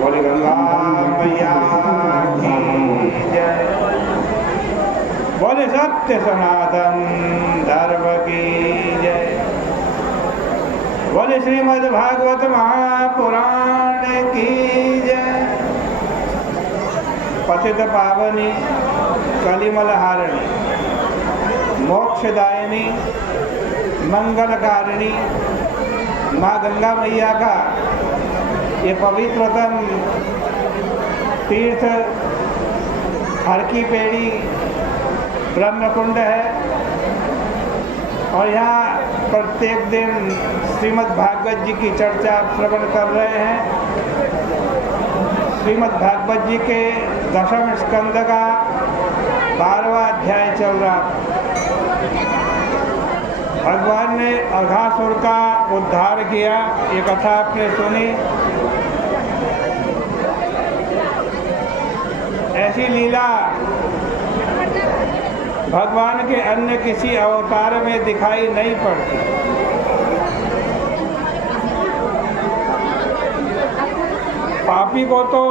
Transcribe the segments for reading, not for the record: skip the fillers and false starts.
बोले गंगा मैया की जय। बोले सत्य सनातन धर्म की जय। बोले श्रीमद् भागवत महापुराण की जय। पतित पावनी कलिमल हारिणी मोक्षदायिनी मंगलकारिणी माँ गंगा मैया का ये पवित्रतम तीर्थ हर की पेड़ी ब्रह्मकुंड है और यहाँ प्रत्येक दिन श्रीमद् भागवत जी की चर्चा श्रवण कर रहे हैं। श्रीमद् भागवत जी के दशम स्कंद का 12वां अध्याय चल रहा। भगवान ने अघासुर का उद्धार किया, ये कथा आपने सुनी। ऐसी लीला भगवान के अन्य किसी अवतार में दिखाई नहीं पड़ती। पापी को तो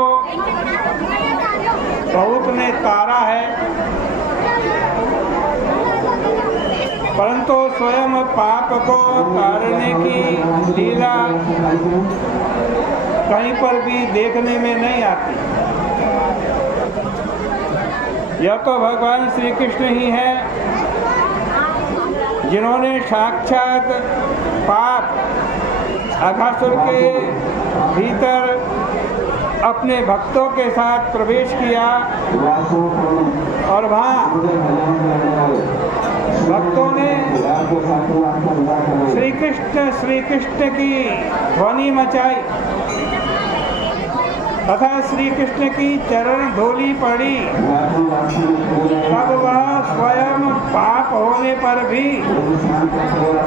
बहुत ने तारा है, परंतु स्वयं पाप को तारने की लीला कहीं पर भी देखने में नहीं आती। यह तो भगवान श्री कृष्ण ही है जिन्होंने साक्षात पाप अघासुर के भीतर अपने भक्तों के साथ प्रवेश किया और वहाँ भक्तों ने श्री कृष्ण की ध्वनि मचाई तथा श्री कृष्ण की चरण धूलि पड़ी। तब वह स्वयं पाप होने पर भी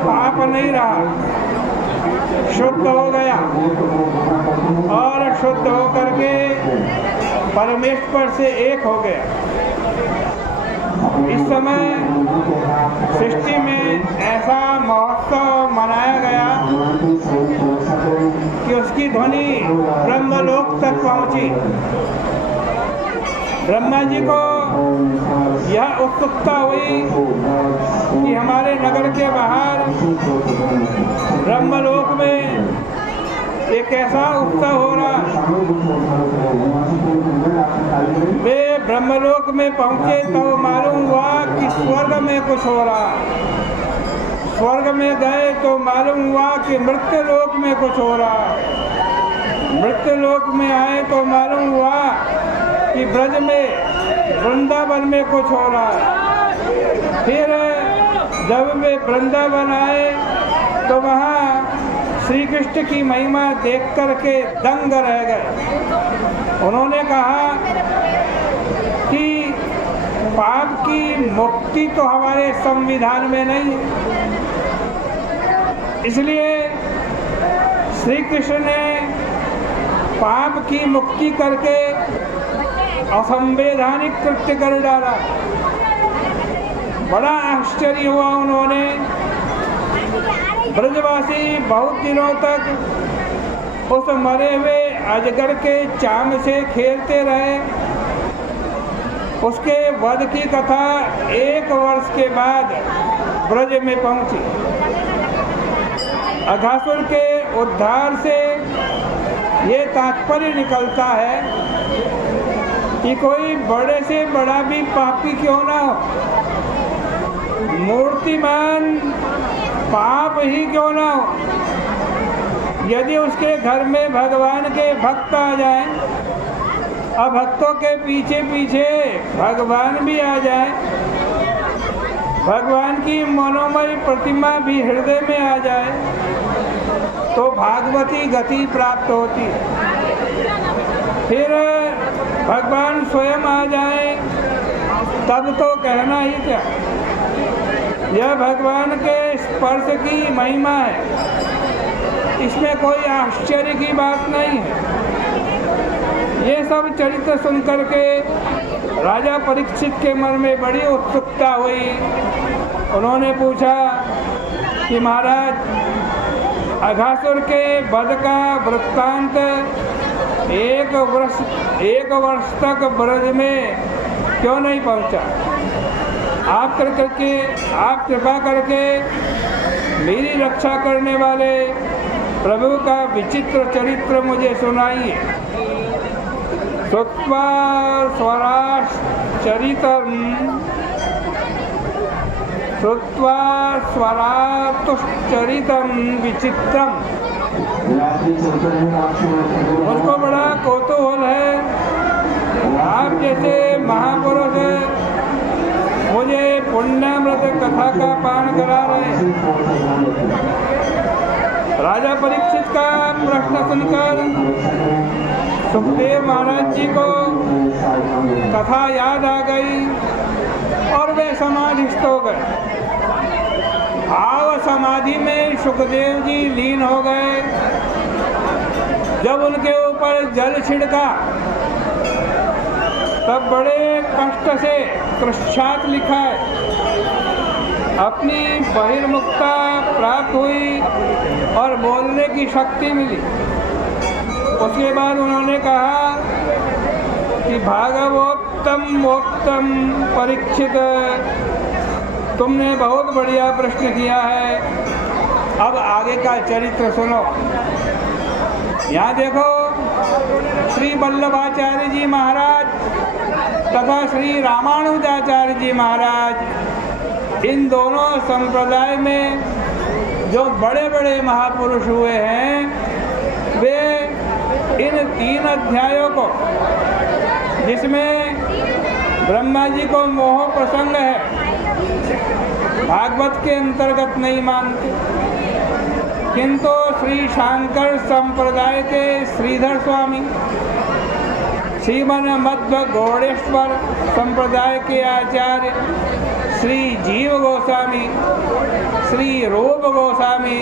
पाप नहीं रहा, शुद्ध हो गया और शुद्ध होकर के परमेश्वर से एक हो गया। इस समय सृष्टि में ऐसा महोत्सव मनाया गया कि उसकी ध्वनि ब्रह्मलोक तक पहुंची। ब्रह्मा जी को यह उत्सुकता हुई कि हमारे नगर के बाहर ब्रह्मलोक में एक ऐसा उत्सव हो रहा। वे ब्रह्मलोक में पहुंचे तो मालूम हुआ कि स्वर्ग में कुछ हो रहा। स्वर्ग में गए तो मालूम हुआ कि मृत्यु लोक में कुछ हो रहा। मृत्यु लोक में आए तो मालूम हुआ कि ब्रज में वृंदावन में कुछ हो रहा। फिर जब वे वृंदावन आए तो वहाँ श्री कृष्ण की महिमा देख करके दंग रह गए। उन्होंने कहा कि पाप की मुक्ति तो हमारे संविधान में नहीं है, इसलिए श्री कृष्ण ने पाप की मुक्ति करके असंवैधानिक कृत्य कर डाला। बड़ा आश्चर्य हुआ उन्होंने। ब्रजवासी बहुत दिनों तक उस मरे हुए अजगर के चाम से खेलते रहे। उसके वध की कथा 1 वर्ष के बाद ब्रज में पहुंची। अघासुर के उद्धार से ये तात्पर्य निकलता है कि कोई बड़े से बड़ा भी पापी क्यों ना हो, मूर्तिमान पाप ही क्यों ना हो, यदि उसके घर में भगवान के भक्त आ जाएं और भक्तों के पीछे पीछे भगवान भी आ जाए, भगवान की मनोमय प्रतिमा भी हृदय में आ जाए तो भागवती गति प्राप्त होती है। फिर भगवान स्वयं आ जाए तब तो कहना ही क्या। यह भगवान के स्पर्श की महिमा है, इसमें कोई आश्चर्य की बात नहीं है। ये सब चरित्र सुनकर के राजा परीक्षित के मन में बड़ी उत्सुकता हुई। उन्होंने पूछा कि महाराज, अघासुर के वध का वृत्तांत एक वर्ष तक ब्रज में क्यों नहीं पहुंचा? आप कृपा करके मेरी रक्षा करने वाले प्रभु का विचित्र चरित्र मुझे सुनाइए। श्रुत्वा स्वरातुश्चरितं विचित्रम। मुझको बड़ा कौतूहल है, आप जैसे महापुरुष मुझे पुण्यामृत कथा का पान करा रहे हैं। राजा परीक्षित का प्रश्न सुनकर सुखदेव महाराज जी को कथा याद आ गई और वे समाधिस्थ हो गए। भाव समाधि में सुखदेव जी लीन हो गए। जब उनके ऊपर जल छिड़का तब बड़े कष्ट से कृच्छ्रात लिखा है, अपनी बहिर्मुखता प्राप्त हुई और बोलने की शक्ति मिली। उसके बाद उन्होंने कहा कि भागवतोत्तम परीक्षित, तुमने बहुत बढ़िया प्रश्न किया है। अब आगे का चरित्र सुनो। यहाँ देखो, श्री वल्लभाचार्य जी महाराज तथा श्री रामानुजाचार्य जी महाराज, इन दोनों संप्रदाय में जो बड़े बड़े महापुरुष हुए हैं, वे इन 3 अध्यायों को, जिसमें ब्रह्मा जी को मोह प्रसंग है, भागवत के अंतर्गत नहीं मानते। किंतु श्री शंकर संप्रदाय के श्रीधर स्वामी, श्रीमन मध्व गौड़ेश्वर संप्रदाय के आचार्य श्री जीव गोस्वामी, श्री रूप गोस्वामी,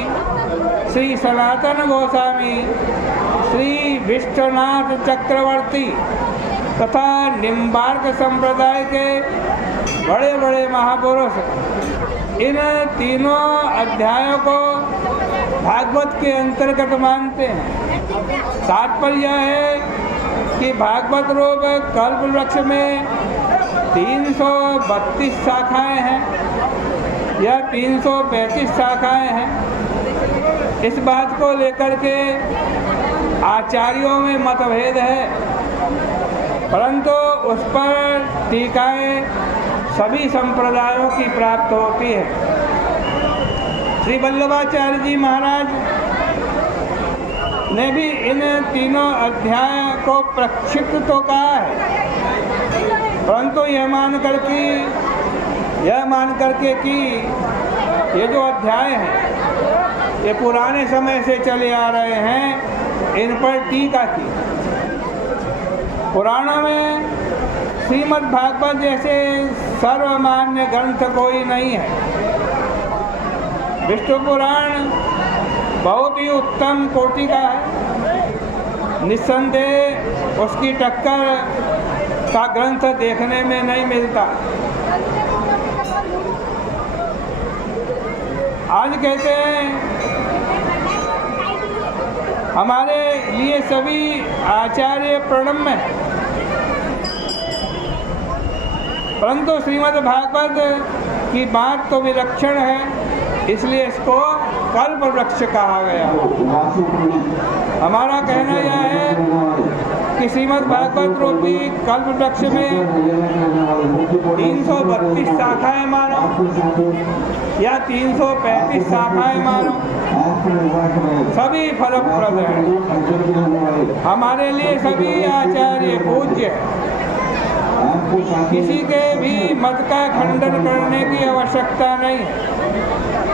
श्री सनातन गोस्वामी, श्री विश्वनाथ चक्रवर्ती तथा निम्बार्क संप्रदाय के बड़े बड़े महापुरुष इन तीनों अध्यायों को भागवत के अंतर्गत मानते हैं। तात्पर्य है कि भागवत रूप कल्प वृक्ष में 332 शाखाएं हैं या 335 शाखाएं हैं। इस बात को लेकर के आचार्यों में मतभेद है, परंतु उस पर टीकाएं सभी संप्रदायों की प्राप्त होती है। श्री वल्लभाचार्य जी महाराज ने भी इन तीनों अध्याय को प्रक्षिप्त तो कहा है, परंतु यह मान करके कि ये जो अध्याय हैं ये पुराने समय से चले आ रहे हैं, इन पर टीका की। पुराणों में श्रीमद् भागवत जैसे सर्वमान्य ग्रंथ कोई नहीं है। विष्णु पुराण बहुत ही उत्तम कोटि का है, निस्संदेह उसकी टक्कर का ग्रंथ देखने में नहीं मिलता। आज कहते हैं हमारे लिए सभी आचार्य प्रणम्य हैं, परंतु श्रीमद् भागवत की बात तो विलक्षण है, इसलिए इसको कल्प वृक्ष कहा गया। हमारा कहना यह है कि श्रीमद् भागवत रूपी कल्प वृक्ष में 332 शाखाएं मानो या 335 शाखाएं मानो, सभी फलप्रद हैं। हमारे लिए सभी आचार्य पूज्य हैं। किसी के भी मत का खंडन करने की आवश्यकता नहीं है।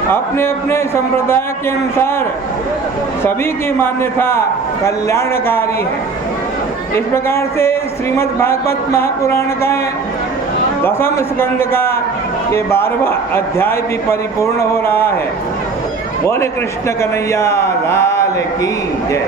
अपने अपने संप्रदाय के अनुसार सभी की मान्यता कल्याणकारी है। इस प्रकार से श्रीमद् भागवत महापुराण का 10वें स्कंद का ये 12वां अध्याय भी परिपूर्ण हो रहा है। बोले कृष्ण कन्हैया लाल की जय।